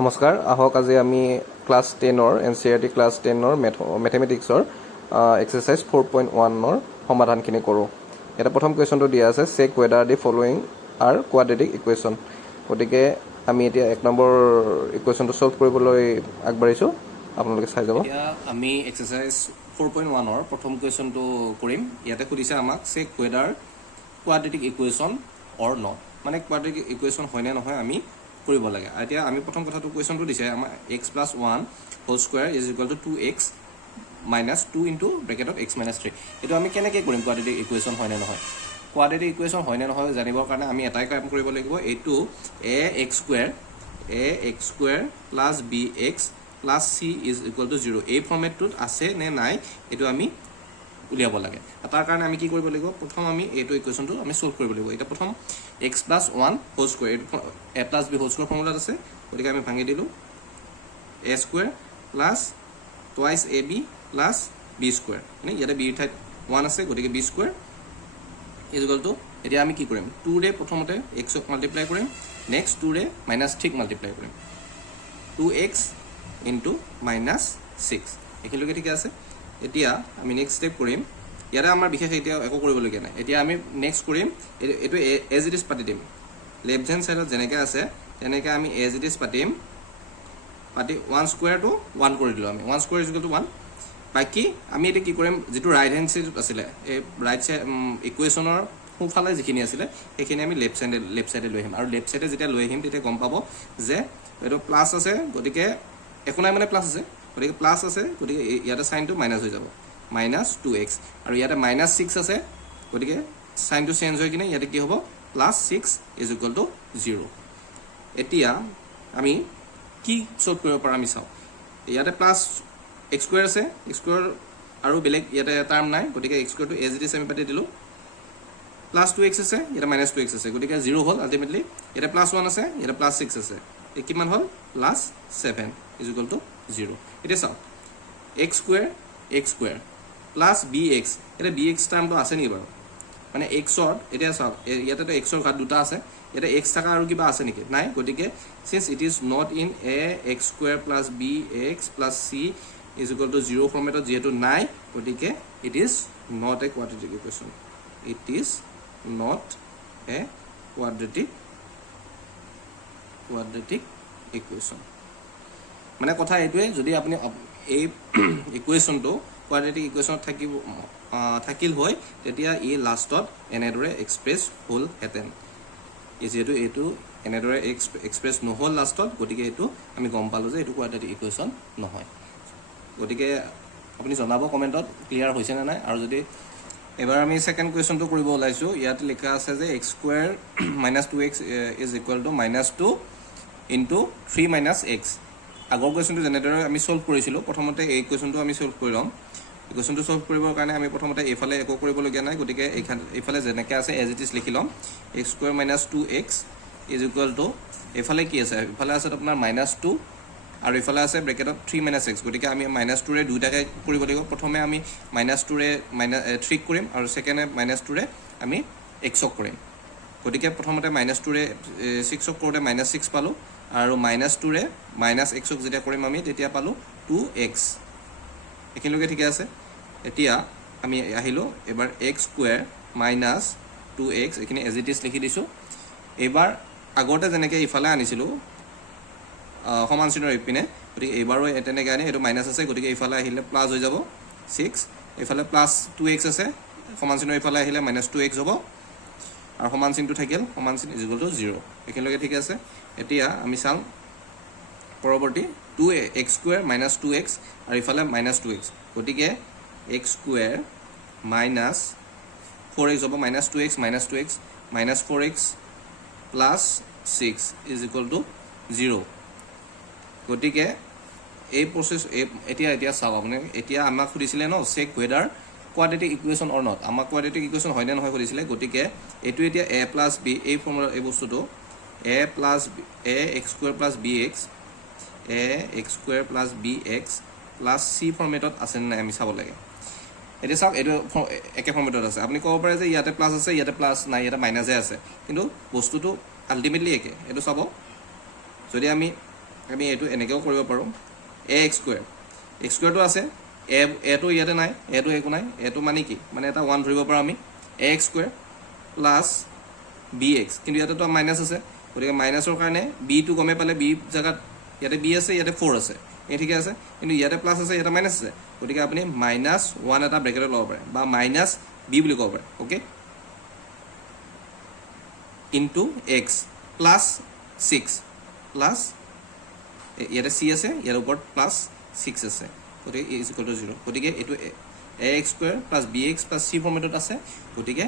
নমস্কাৰ আহক আজি আমি ক্লাছ 10ৰ NCERT ক্লাছ 10ৰ মেথমেটিক্সৰ এক্সাৰসাইজ 4.1ৰ সমাধানখিনি কৰোঁ। এটা প্ৰথম কুৱেশ্যনটো দিয়া আছে check whether the following are quadratic equation. গতিকে আমি এতিয়া 1 নম্বৰ ইকুৱেশ্যনটো সলভ কৰিবলৈ আগবাঢ়িছোঁ, আপোনালোকে চাই যাব। এতিয়া আমি এক্সাৰসাইজ 4.1ৰ প্ৰথম কুৱেশ্যনটো কৰিম। ইয়াতে সুধিছে আমাক check whether quadratic equation or not, মানে কোৱাড্ৰেটিক ইকুৱেশ্যন হয় নে নহয় আমি কৰিব লাগে। এতিয়া আমি প্ৰথম কথাটো কুৱেশ্যনটো দিছে আমাৰ x + 1 whole square is equal to 2x - 2 into ব্ৰেকেটত x - 3। এইটো আমি কেনেকৈ কৰিম কোৱাড্ৰেটিক ইকুৱেশ্যন হয় নে নহয়। কোৱাড্ৰেটিক ইকুৱেশ্যন হয় নে নহয় জানিবৰ কাৰণে আমি এটাই কাম কৰিব লাগিব, এইটো ax square plus bx plus c is equal two 0 এই ফৰ্মেটটোত আছে নে নাই এইটো আমি উলিয়াব লাগে। তাৰ কাৰণে আমি কি কৰিব লাগিব, প্ৰথম আমি এইটো ইকুৱেশ্যনটো আমি সলভ কৰিব লাগিব। এটা প্ৰথম x + 1 হোল স্কোয়াৰ, এইটো a + b হোল স্কোয়াৰ ফৰ্মুলাত আছে, গতিকে আমি ভাঙি দিলোঁ a square plus twice ab plus b square, মানে ইয়াতে b ঠাইত 1 আছে, গতিকে b square is equal two, এতিয়া আমি কি কৰিম 2ৰে প্ৰথমতে x-ক মাল্টিপ্লাই কৰিম, নেক্সট 2ৰে -3ক মাল্টিপ্লাই কৰিম, 2x ইনটু -6 এইখিনিলৈকে ঠিকে আছে। এতিয়া আমি নেক্সট ষ্টেপ কৰিম, ইয়াতে আমাৰ বিশেষ এতিয়া একো কৰিবলগীয়া নাই। এতিয়া আমি নেক্সট কৰিম এইটো এজ ইট ইজ পাতি দিম, লেফ্ট হেণ্ড ছাইডত যেনেকৈ আছে তেনেকৈ আমি এজ ইট ইজ পাতি 1 স্কোয়াৰটো 1 কৰি দিলোঁ আমি, 1 স্কোয়াৰ ইজ ইকুৱেল টু 1। বাকী আমি এতিয়া কি কৰিম, যিটো ৰাইট হেণ্ড ছাইডত আছিলে এই ৰাইট চাইড ইকুৱেশ্যনৰ সোঁফালে যিখিনি আছিলে সেইখিনি আমি লেফ্ট চাইডে লৈ আহিম, আৰু লেফ্ট চাইডে যেতিয়া লৈ আহিম তেতিয়া গম পাব যে এইটো প্লাছ আছে, গতিকে একো নাই মানে প্লাছ আছে, গতিকে প্লাছ আছে, গতিকে ইয়াতে চাইনটো মাইনাছ হৈ যাব -2x, আৰু ইয়াতে -6 আছে, গতিকে চাইনটো চেঞ্জ হৈ কিনে ইয়াতে কি হ'ব +6 ইজ ইকুৱেল টু 0। এতিয়া আমি কি সলভ কৰিব পাৰোঁ আমি চাওঁ, ইয়াতে প্লাছ x স্কোয়াৰ আছে, x স্কোয়াৰ আৰু বেলেগ ইয়াতে টাৰ্ম নাই, গতিকে x স্কোয়াৰটো এজ ইট ইজ আমি পাতি দিলোঁ, প্লাছ 2x আছে, ইয়াতে -2x আছে, গতিকে 0 হ'ল আল্টিমেটলি। ইয়াতে +1 আছে, ইয়াতে +6 আছে, এই কিমান হ'ল +7 ইজ ইকুৱেল টু 0। এতিয়া চাওক x স্কোয়াৰ প্লাছ bx, এতিয়া bx টাৰ্মটো আছে নেকি বাৰু, মানে xৰ এতিয়া চাওক ইয়াতেতো xৰ ঘাত দুটা আছে, ইয়াতে x থকা আৰু কিবা আছে নেকি, নাই, গতিকে signs it is not in ax square plus bx plus c is equal two 0 ফৰ্মেটত যিহেতু নাই, গতিকে it is not a quadratic equation, it is not a quadratic equation. মানে কথা এইটোৱে, যদি আপুনি এই ইকুৱেশ্যনটো কোৱাড্ৰেটিক ইকুৱেশ্যনত থাকিল হয় তেতিয়া ই লাষ্টত এনেদৰে এক্সপ্ৰেছ হ'লহেঁতেন, যিহেতু এইটো এনেদৰে এক্সপ্ৰেছ নহ'ল লাষ্টত, গতিকে এইটো আমি গম পালোঁ যে এইটো কোৱাড্ৰেটিক ইকুৱেশ্যন নহয়। গতিকে আপুনি জনাব কমেণ্টত ক্লিয়াৰ হৈছে নে নাই। আৰু যদি এবাৰ আমি ছেকেণ্ড কুৱেশ্যনটো কৰিব ওলাইছোঁ, ইয়াতে লিখা আছে যে x square -2x is equal two -2 into 3 - x। আগৰ কুৱেশ্যনটো যেনেদৰে আমি সলভ কৰিছিলোঁ, প্ৰথমতে এই কুৱেশ্যনটো আমি সলভ কৰি ল'ম। ইকুৱেশ্যনটো সলভ কৰিবৰ কাৰণে আমি প্ৰথমতে এইফালে একো কৰিবলগীয়া নাই, গতিকে এইফালে যেনেকৈ আছে এজ ইট ইজ লিখি ল'ম, x square -2x is equal two, এইফালে কি আছে, এইফালে আছে আপোনাৰ -2 আৰু এইফালে আছে ব্ৰেকেটত 3 - x, গতিকে আমি -2ৰে দুইটাকে কৰিব লাগিব। প্ৰথমে আমি -2ৰে -3ক কৰিম, আৰু ছেকেণ্ডে -2ৰে আমি x-ক কৰিম। গতিকে প্ৰথমতে -2ৰে 6ক কৰোঁতে -6 পালোঁ, আৰু -2ৰে -x-ক যেতিয়া কৰিম আমি তেতিয়া পালোঁ 2x। এইখিনিলৈকে ঠিকে আছে। এতিয়া আমি আহিলোঁ এবাৰ x স্কোয়াৰ -2x, এইখিনি এজ ইট ইজ লিখি দিছোঁ। এইবাৰ আগতে যেনেকৈ ইফালে আনিছিলোঁ সমান চিনৰ ইপিনে, গতিকে এইবাৰো তেনেকৈ আনি এইটো মাইনাছ আছে, গতিকে ইফালে আহিলে প্লাছ হৈ যাব 6, এইফালে +2x আছে, সমান চিনৰ ইফালে আহিলে -2x হ'ব, আৰু সমান চিনটো থাকিল, সমান চিন ইজ ইকুৱেল টু 0। এইখিনিলৈকে ঠিকে আছে। এতিয়া আমি চাম পৰৱৰ্তী 2x স্কোয়াৰ -2x আৰু ইফালে -2x, গতিকে x স্কোয়াৰ -4x হ'ব, -2x -4x plus 6 is equal two 0। গতিকে এই প্ৰচেছ এতিয়া চাওক আপুনি, এতিয়া আমাক সুধিছিলে ন check whether quadratic equation or not, আমাক কোৱাড্ৰেটিক ইকুৱেশ্যন হয় নে নহয় সুধিছিলে, গতিকে এইটো এতিয়া a + b এই ফৰ্মুলা, এই বস্তুটো ax square plus bx plus c ফৰ্মেটত আছে নে নাই আমি চাব লাগে। এতিয়া চাওক এইটো একে ফৰ্মেটত আছে, আপুনি ক'ব পাৰে যে ইয়াতে প্লাছ আছে, ইয়াতে প্লাছ নাই, ইয়াতে মাইনাছহে আছে, কিন্তু বস্তুটো আল্টিমেটলি একে। এইটো চাব, যদি আমি আমি এইটো এনেকৈও কৰিব পাৰোঁ এ এক্স স্কুৱেৰটো আছে এটো ইয়াতে নাই এটো একো নাই এটো মানে কি মানে এটা 1 ধৰিব পাৰোঁ আমি a x square plus b x কিন্তু ইয়াতেতো মাইনাছ আছে গতিকে মাইনাছৰ কাৰণে বিটো গমে পালে বি জেগাত ইয়াতে বি আছে ইয়াতে 4 আছে এই ঠিকে আছে কিন্তু ইয়াতে প্লাছ আছে ইয়াতে মাইনাছ আছে গতিকে আপুনি -1 এটা ব্ৰেকেটত ল'ব পাৰে বা মাইনাছ বি বুলি ক'ব পাৰে okay into x plus 6 plus ইয়াতে চি আছে ইয়াৰ ওপৰত প্লাছ 6 আছে গতিকে ইজ ইকুৱেল টু 0 গতিকে এইটো a x square plus b x plus c ফৰ্মেটত আছে গতিকে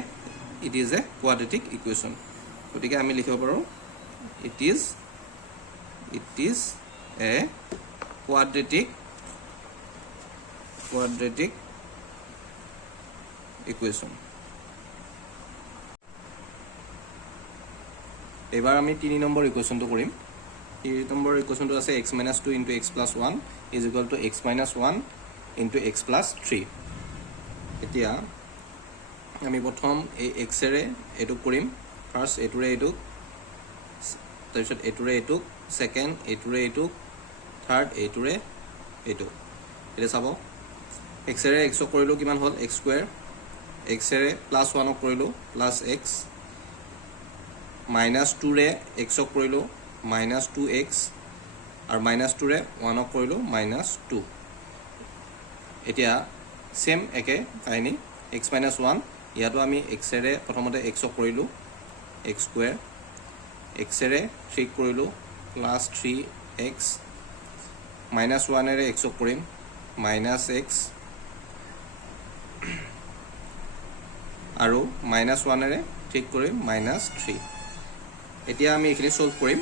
it is a quadratic equation গতিকে আমি লিখিব পাৰোঁ it is a quadratic equation এবাৰ আমি 3 নম্বৰ ইকুৱেশ্যনটো কৰিম 3 নম্বৰ ইকুৱেশ্যনটো আছে x - 2 * x + 1 = x - 1 * x + 3 এতিয়া আমি প্ৰথম এই x এৰে এটো কৰিম ফাৰ্স্ট এটোৰে এটো তাৰপিছত এটোৰে এটো সেকেন্ড এটোৰে এটো থাৰ্ড এটোৰে এটো এটা চাব x এৰে x কৰিলো কিমান হ'ল x স্কয়াৰ x এৰে +1 কৰিলো +x -2 ৰে x কৰিলো -2x আৰু -2 ৰে 1 কৰিলো -2 এতিয়া সেম একে কাহিনী x - 1 ইয়াতো আমি x এৰে প্ৰথমতে x কৰিলো x স্কয়াৰ x এৰে 3 কৰিলো +3x -1 এৰে x কৰিম -x আৰু -1 এৰে ঠিক কৰিম -3 এতিয়া আমি এখিনি সলভ কৰিম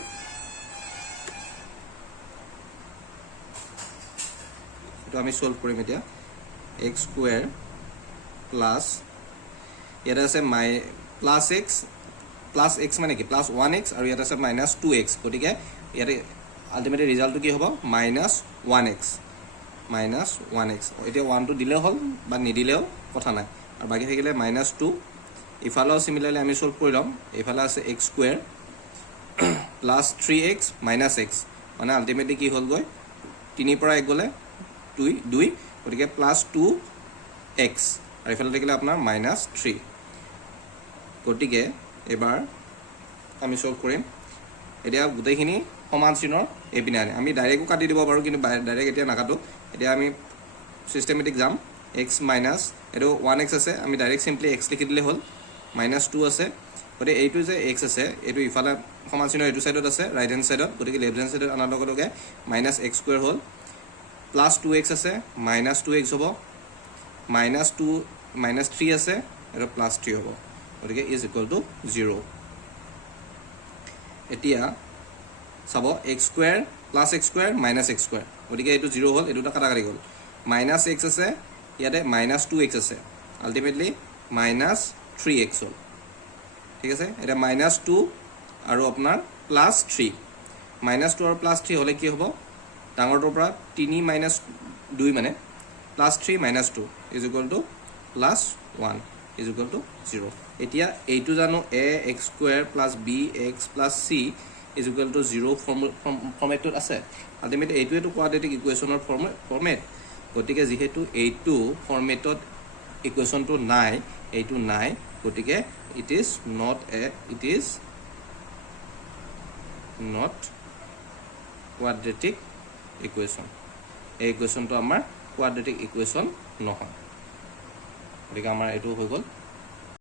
তো আমি সলভ কৰিম এতিয়া x স্কয়াৰ প্লাস ইয়াতে আছে +x মানে কি +1x আৰু ইয়াতে আছে -2x গতিকে ইয়াতে আলটিমেটলি ৰিজাল্টটো কি হ'ব -1x এতিয়া 1 টো দিলে হ'ল বা নিদিলেও কথা নাই আৰু বাকি থাকিলে -2 ইফালেও সিমিলাৰলি আমি সলভ কৰি লম ইফালে আছে x স্কয়াৰ +3x -x মানে আলটিমেটলি কি হ'ল গৈ 3 পৰা 1 গলে 2 গতিকে +2x আৰু ইফালে থাকিলে আপোনাৰ -3 গতিকে এবাৰ আমি সলভ কৰিম এতিয়া গোটেইখিনি সমান চিনৰ এপিনে আনে আমি ডাইৰেক্টও কাটি দিব পাৰোঁ কিন্তু ডাইৰেক্ট এতিয়া নাকাটো এতিয়া আমি সিস্টেমেটিক যাম x মাইনাস এটো 1x আছে আমি ডাইৰেক্ট সিম্পলি x লিখি দিলে হ'ল -2 আছে গতিকে এইটো যে x আছে এইটো ইফালে সমান চিনৰ এইটো সাইডত আছে ৰাইট হ্যান্ড সাইডত গতিকে লেফট হ্যান্ড সাইডত আনাৰ লগে লগে -x স্কয়াৰ হ'ল +2x আছে -2x হ'ব -3 আছে আৰু +3 হ'ব গতিকে ইজ ইকুৱেল টু 0 এতিয়া চাব x square +x square -x square গতিকে এইটো 0 হ'ল এটোটা কাটাকাটি গ'ল -x আছে ইয়াতে -2x আছে আলটিমেটলি -3x হ'ল ঠিক আছে এটা -2 আৰু আপোনাৰ +3 -2 আৰু +3 হলে কি হ'ব ডাঙৰটোৰ পৰা 3 - 2 মানে +3 - 2 is equal two +1 is equal two 0 এতিয়া এইটো জানো ax square + bx + c is equal two 0 ফৰ্মেটত আছে আলটিমেটলি এইটোৱেটো কোৱাড্ৰেটিক ইকুৱেশ্যনৰ ফৰ্মেট গতিকে যেহেতু এইটো ফৰ্মেটত ইকুৱেশ্যনটো নাই এইটো নাই গতিকে it is not quadratic equation এই ইকুৱেশ্যনটো আমাৰ quadratic equation নহয় গতিকে আমাৰ এইটো হৈ গ'ল